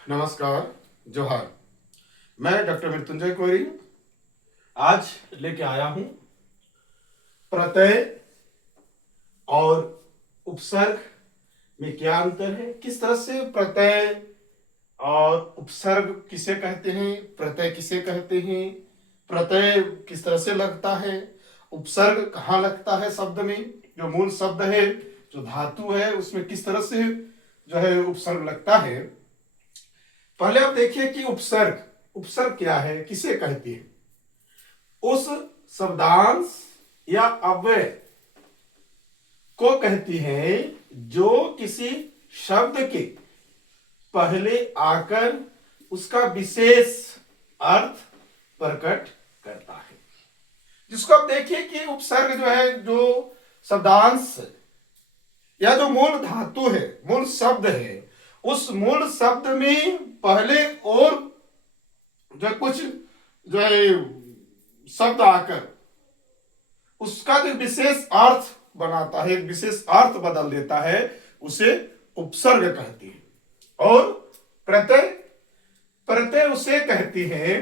नमस्कार। जोहार। मैं डॉक्टर मृत्युंजय कोरी आज लेके आया हूं प्रत्यय और उपसर्ग में क्या अंतर है, किस तरह से प्रत्यय और उपसर्ग किसे कहते हैं, प्रत्यय किसे कहते हैं, प्रत्यय किस तरह से लगता है, उपसर्ग कहाँ लगता है शब्द में, जो मूल शब्द है, जो धातु है, उसमें किस तरह से जो है उपसर्ग लगता है। पहले आप देखिए कि उपसर्ग उपसर्ग क्या है, किसे कहते हैं। उस शब्दांश या अव्यय को कहती है जो किसी शब्द के पहले आकर उसका विशेष अर्थ प्रकट करता है। जिसको आप देखिए कि उपसर्ग जो है, जो शब्दांश या जो मूल धातु है, मूल शब्द है, उस मूल शब्द में पहले और जो कुछ जो है शब्द आकर उसका जो विशेष अर्थ बनाता है, एक विशेष अर्थ बदल देता है, उसे उपसर्ग कहती है। और प्रत्यय प्रत्यय उसे कहती है,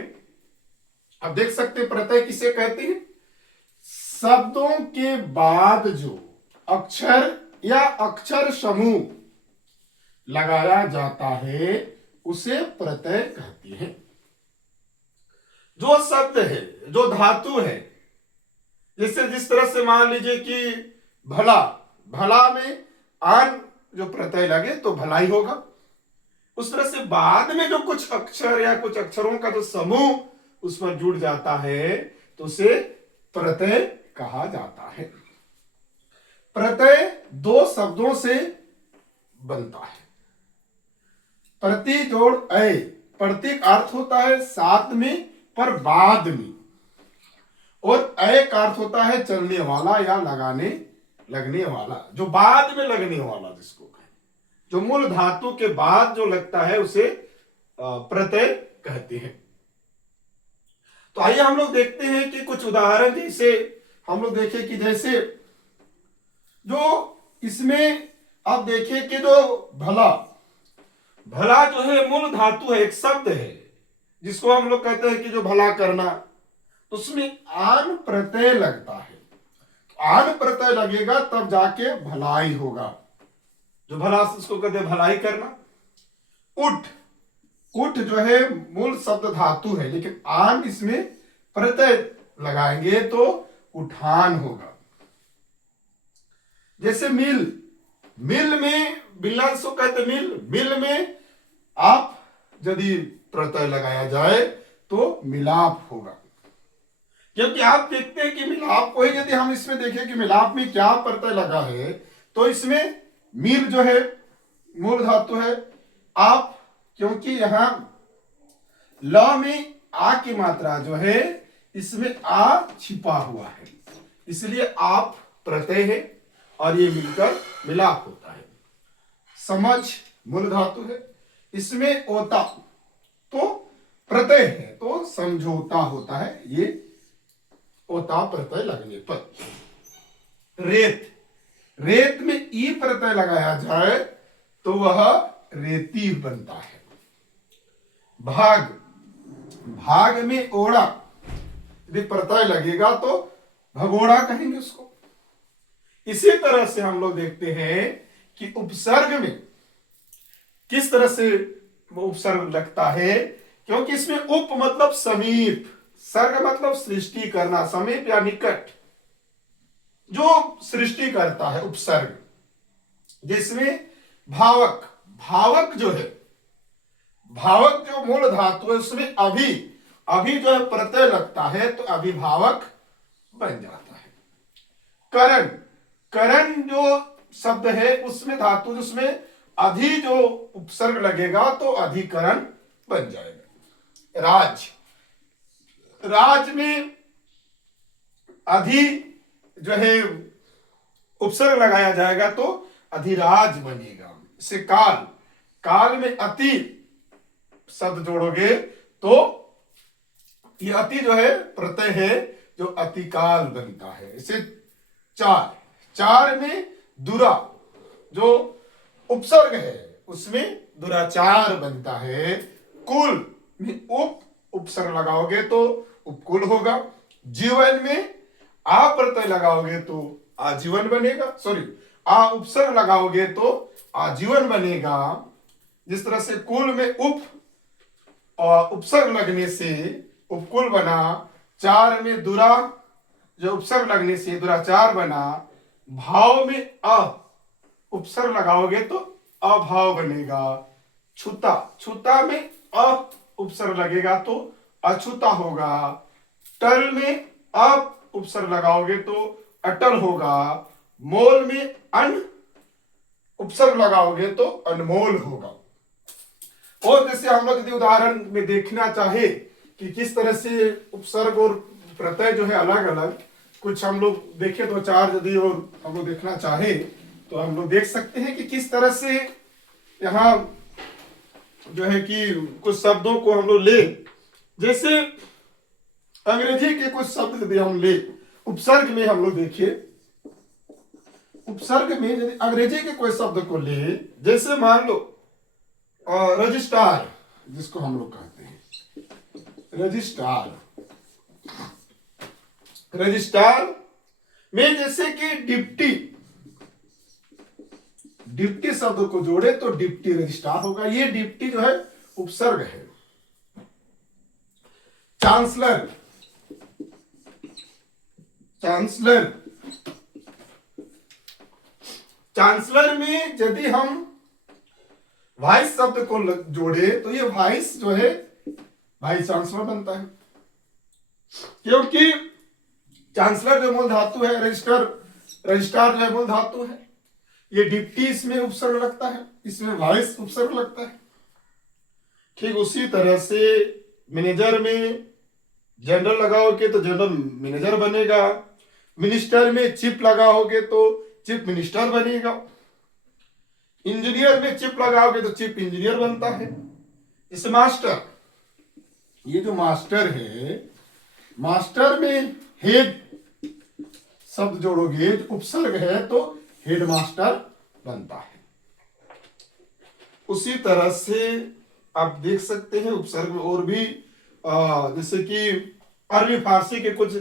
अब देख सकते हैं प्रत्यय किसे कहती है, शब्दों के बाद जो अक्षर या अक्षर समूह लगाया जाता है उसे प्रत्यय कहती है। जो शब्द है, जो धातु है, जैसे जिस तरह से मान लीजिए कि भला, भला में आन जो प्रत्यय लगे तो भलाई होगा, उस तरह से बाद में जो कुछ अक्षर या कुछ अक्षरों का जो समूह उस पर जुड़ जाता है तो उसे प्रत्यय कहा जाता है। प्रत्यय दो शब्दों से बनता है। प्रति जोड़ अय, प्रतीक अर्थ होता है साथ में पर बाद में, और अय का अर्थ होता है चलने वाला या लगाने लगने वाला, जो बाद में लगने वाला जिसको कहें, जो मूल धातु के बाद जो लगता है उसे प्रत्यय कहते हैं। तो आइए हम लोग देखते हैं कि कुछ उदाहरण, जैसे हम लोग देखें कि जैसे जो इसमें आप देखिए कि जो भला, भला जो है मूल धातु है, एक शब्द है जिसको हम लोग कहते हैं कि जो भला करना, तो उसमें आन प्रत्यय लगता है। आन प्रत्यय लगेगा तब जाके भलाई होगा, जो भला उसको कहते हैं भलाई करना। उठ, उठ जो है मूल शब्द धातु है, लेकिन आन इसमें प्रत्यय लगाएंगे तो उठान होगा। जैसे मिल, मिल में बिल्ला को कहते मिल, मिल में आप यदि प्रत्यय लगाया जाए तो मिलाप होगा। क्योंकि आप देखते हैं कि मिलाप को ही यदि हम इसमें देखें कि मिलाप में क्या प्रत्यय लगा है, तो इसमें मिल जो है मूल धातु है। आप, क्योंकि यहां ल में आ की मात्रा जो है, इसमें आ छिपा हुआ है, इसलिए आप प्रत्यय है और ये मिलकर मिलाप होता है। समझ मूल धातु है, इसमें ओता तो प्रत्यय है तो समझौता होता है, ये ओता प्रत्यय लगने पर। रेत, रेत में ई प्रत्यय लगाया जाए तो वह रेती बनता है। भाग, भाग में ओड़ा यदि प्रत्यय लगेगा तो भगोड़ा कहेंगे उसको। इसी तरह से हम लोग देखते हैं कि उपसर्ग में किस तरह से उपसर्ग लगता है, क्योंकि इसमें उप मतलब समीप, सर्ग मतलब सृष्टि करना, समीप या निकट, जो सृष्टि करता है उपसर्ग। जिसमें भावक, भावक जो है, भावक जो मूल धातु है उसमें अभी, अभी जो है प्रत्यय लगता है तो अभिभावक बन जाता है। करण, करण जो शब्द है उसमें धातु जिसमें अधि जो उपसर्ग लगेगा तो अधिकरण बन जाएगा। राज, राज में अधि जो है उपसर्ग लगाया जाएगा तो अधिराज बनेगा। इसे काल, काल में अति शब्द जोड़ोगे तो ये अति जो है प्रत्यय है जो अतिकाल बनता है। इसे चार, चार में दुरा जो उपसर्ग है उसमें दुराचार बनता है। कुल में उपसर्ग लगाओगे तो उपकुल होगा। जीवन में आ प्रत्यय लगाओगे तो आजीवन बनेगा, सॉरी आ उपसर्ग लगाओगे तो आजीवन बनेगा। जिस तरह से कुल में उपसर्ग लगने से उपकुल बना, चार में दुरा जो उपसर्ग लगने से दुराचार बना, भाव में अ उपसर्ग लगाओगे तो अभाव बनेगा। छूता, छूता में अ उपसर्ग लगेगा तो अछूता होगा। टल में अ उपसर्ग लगाओगे तो अटल होगा। मोल में अन उपसर्ग लगाओगे तो अनमोल होगा। और जैसे हम लोग यदि उदाहरण में देखना चाहे कि किस तरह से उपसर्ग और प्रत्यय जो है अलग अलग, कुछ हम लोग देखें तो चार यदि और हम लोग देखना चाहे तो हम लोग देख सकते हैं कि किस तरह से यहाँ जो है कि कुछ शब्दों को हम लोग ले, जैसे अंग्रेजी के कुछ शब्द यदि हम ले उपसर्ग में हम लोग देखिए, उपसर्ग में यदि अंग्रेजी के कोई शब्द को ले, जैसे मान लो रजिस्ट्रार जिसको हम लोग कहते हैं रजिस्ट्रार, रजिस्ट्रार में जैसे कि डिप्टी, डिप्टी शब्द को जोड़े तो डिप्टी रजिस्ट्रार होगा। ये डिप्टी जो है उपसर्ग है। चांसलर, चांसलर, चांसलर में यदि हम वाइस शब्द को जोड़े तो ये वाइस जो है वाइस चांसलर बनता है, क्योंकि चांसलर जो मूल धातु है, रजिस्टर रजिस्ट्रार जो है मूल धातु है। ये डिप्टी इसमें उपसर्ग लगता है, इसमें वाइस उपसर्ग लगता है। ठीक उसी तरह से मैनेजर में जनरल लगाओगे तो जनरल मैनेजर बनेगा। मिनिस्टर में चीफ लगाओगे तो चीफ मिनिस्टर बनेगा। इंजीनियर में चीफ लगाओगे तो चीफ इंजीनियर बनता है। जैसे मास्टर, ये जो मास्टर है, मास्टर में हेड शब्द जोड़ोगे उपसर्ग है तो हेड मास्टर बनता है। उसी तरह से आप देख सकते हैं उपसर्ग में और भी जैसे कि अरबी फारसी के कुछ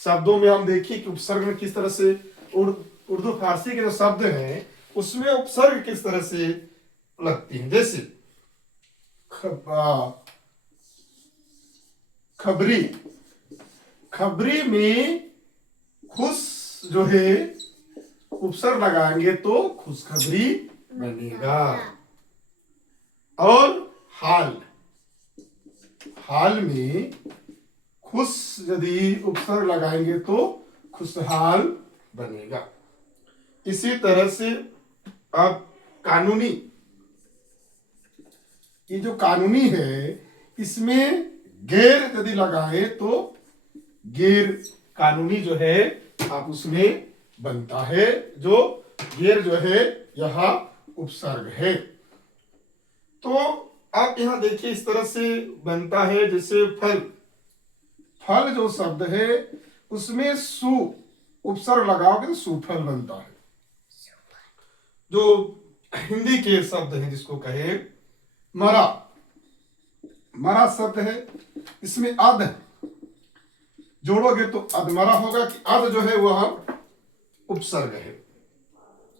शब्दों में हम देखिए कि उपसर्ग में किस तरह से, उर्दू फारसी के जो शब्द हैं उसमें उपसर्ग किस तरह से लगती है। जैसे खबरी, खबरी में खुश जो है उपसर्ग लगाएंगे तो खुशखबरी बनेगा। और हाल, हाल में खुश यदि उपसर्ग लगाएंगे तो खुशहाल बनेगा। इसी तरह से अब कानूनी, ये जो कानूनी है इसमें गैर यदि लगाए तो गैर कानूनी जो है आप उसमें बनता है, जो गैर जो है यह उपसर्ग है। तो आप यहां देखिए इस तरह से बनता है। जैसे फल, फल जो शब्द है उसमें सु उपसर्ग लगाओगे तो सुफल बनता है। जो हिंदी के शब्द है जिसको कहे मरा, मरा शब्द है, इसमें अध जोड़ोगे तो अधमरा होगा कि अध जो है वह उपसर्ग है।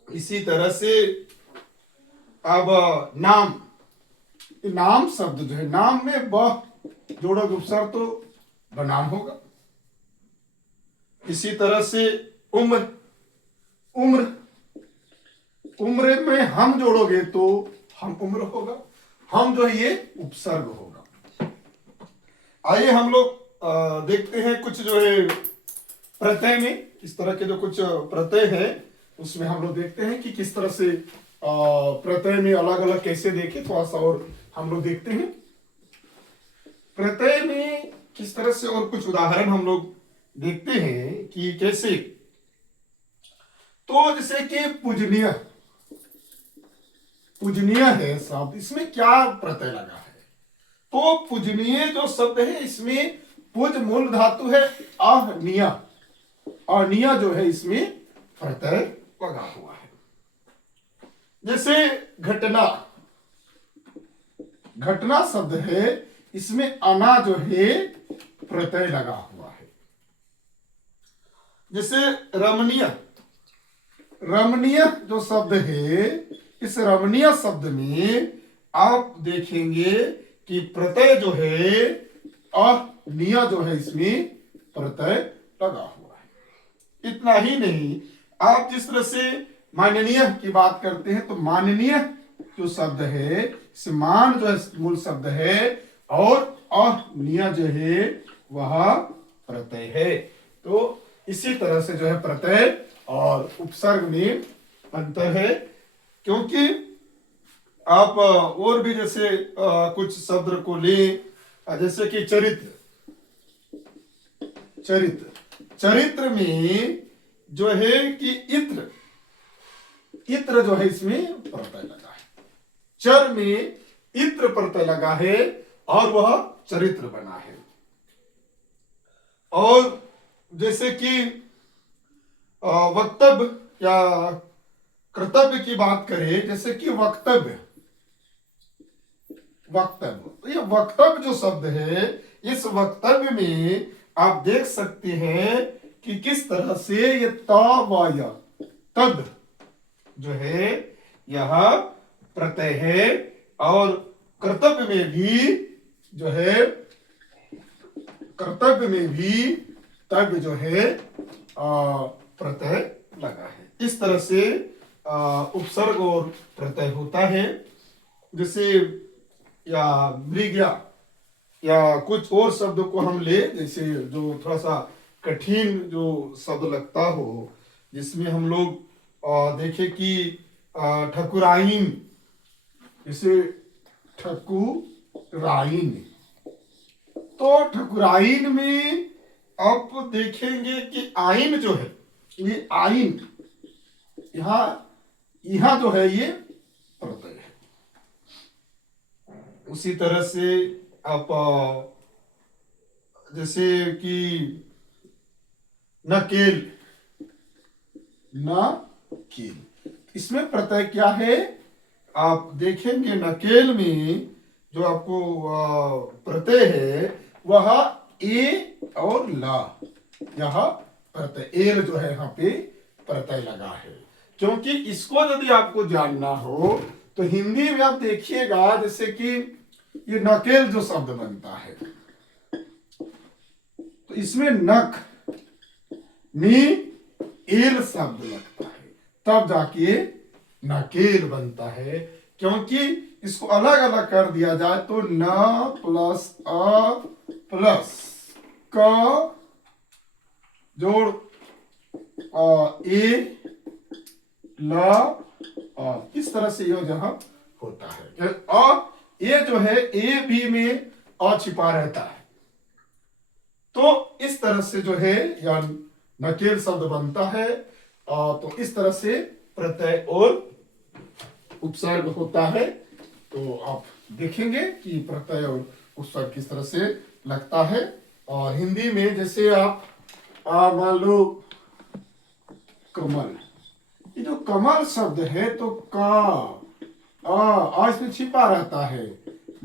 इसी तरह से अब नाम, नाम शब्द जो है, नाम में ब जोड़ोगे उपसर्ग तो बनाम होगा। इसी तरह से उम्र, उम्र, उम्र में हम जोड़ोगे तो हम उम्र होगा। हम जो है ये उपसर्ग होगा। आइए हम लोग देखते हैं कुछ जो है प्रत्यय में, इस तरह के जो कुछ प्रत्यय है उसमें हम लोग देखते हैं कि किस तरह से प्रत्यय में अलग अलग कैसे देखें, थोड़ा सा और हम लोग देखते हैं प्रत्यय में किस तरह से, और कुछ उदाहरण हम लोग देखते हैं कि कैसे। तो जैसे कि पूजनीय, पूजनीय है शब्द, इसमें क्या प्रत्यय लगा है? तो पूजनीय जो शब्द है इसमें पूज मूल धातु है अनिया, अनिया जो है इसमें प्रत्यय लगा हुआ है। जैसे घटना, घटना शब्द है, इसमें अना जो है प्रत्यय लगा हुआ है। जैसे रमणीय, रमणीय जो शब्द है, इस रमणीय शब्द में आप देखेंगे कि प्रत्यय जो है अनिय जो है, इसमें प्रत्यय लगा हुआ है। इतना ही नहीं, आप जिस तरह से माननीय की बात करते हैं तो माननीय जो शब्द है, इस मान जो है मूल शब्द है और अनिय जो है वह प्रत्यय है। तो इसी तरह से जो है प्रत्यय और उपसर्ग में अंतर है। क्योंकि आप और भी जैसे कुछ शब्द को ले, जैसे कि चरित्र, चरित्र, चरित्र में जो है कि इत्र, इत्र जो है इसमें प्रत्यय लगा है। चर में इत्र प्रत्यय लगा है और वह चरित्र बना है। और जैसे कि वक्तव्य या कर्तव्य की बात करें, जैसे कि वक्तव्य, वक्तव्य, ये वक्तव्य जो शब्द है, इस वक्तव्य में आप देख सकते हैं कि किस तरह से ये तद जो है यह प्रत्यय है और कर्तव्य में भी जो है, कर्तव्य में भी तब जो है प्रत्यय लगा है। इस तरह से उपसर्ग और प्रत्यय होता है। जैसे या मृग्या या कुछ और शब्द को हम ले, जैसे जो थोड़ा सा कठिन जो शब्द लगता हो, जिसमें हम लोग देखें कि ठकुराइन, जैसे ठकुराइन, तो ठकुराइन में आप देखेंगे कि आइन जो है, ये आइन यहां जो है ये प्रत्यय है। उसी तरह से आप जैसे कि नकेल, नकेल, इसमें प्रत्यय क्या है, आप देखेंगे नकेल में जो आपको प्रत्यय है वह ए और ला, यह प्रत्यय एल जो है यहाँ पे प्रत्यय लगा है। क्योंकि इसको यदि आपको जानना हो तो हिंदी में आप देखिएगा, जैसे कि ये नकेल जो शब्द बनता है, तो इसमें नक में एल शब्द लगता है, तब जाके नकेल बनता है। क्योंकि इसको अलग अलग कर दिया जाए तो न प्लस अ प्लस क जोड़ ए ल, इस तरह से यह जहां होता है। और ये जो है ए भी में अ छिपा रहता है, तो इस तरह से जो है या नकेल शब्द बनता है। तो इस तरह से प्रत्यय और उपसर्ग होता है। तो आप देखेंगे कि प्रत्यय और उपसर्ग किस तरह से लगता है। और हिंदी में जैसे आप मान लो कमल, ये जो कमल शब्द है तो का आ इसमें छिपा रहता है,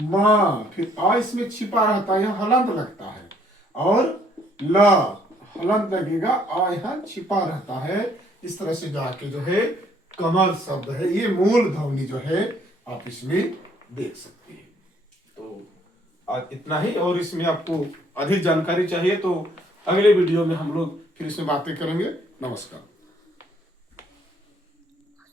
माँ फिर आ इसमें छिपा रहता है, यहाँ हलंत लगता है, और ल हलंत लगेगा, आ यहाँ छिपा रहता है। इस तरह से जाके जो है कमल शब्द है, ये मूल ध्वनि जो है आप इसमें देख सकते हैं। तो आज इतना ही, और इसमें आपको अधिक जानकारी चाहिए तो अगले वीडियो में हम लोग फिर इसमें बातें करेंगे। नमस्कार।